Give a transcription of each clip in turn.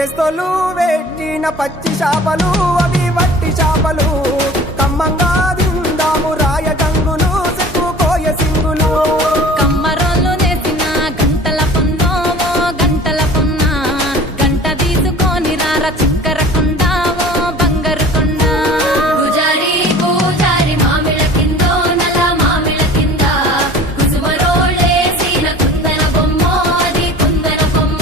బెస్తోలు పెట్టిన పచ్చి చేపలు అవి వట్టి చేపలు కమ్మంగా తిందాము రాయ గంగులు చెక్కుకోయ సింగులు కమ్మరోళ్ళు నేసిన గంటల పొన్నోవో గంటల పొన్న గంట తీసుకొని రార చిక్కర కొండావో బంగారు కొండ పూజారి పూజారి మామిళ్ళ కిందో నల మామిళ్ళ కింద కుసుమరోళ్ళేసిన కుందన బొమ్మ అది కుందన బొమ్మ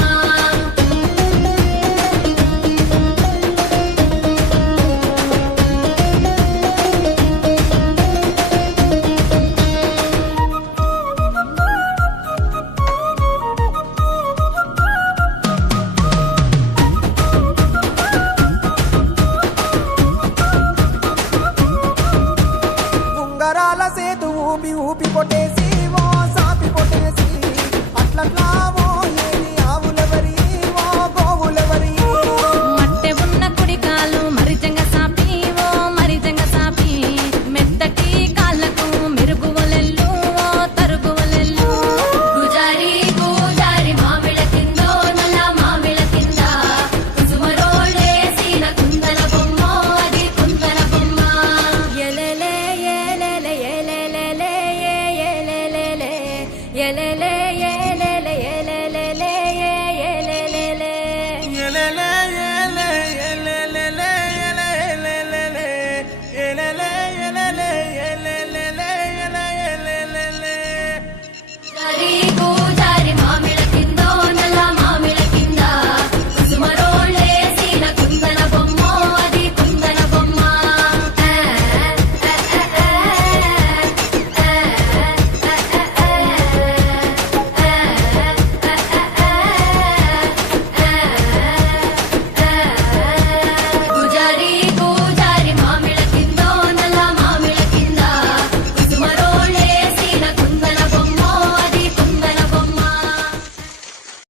ఉంగరాల సేతు ఊపి ఊపి కొట్టేసి ఓ సాపి కొట్టేసి అట్లట్లా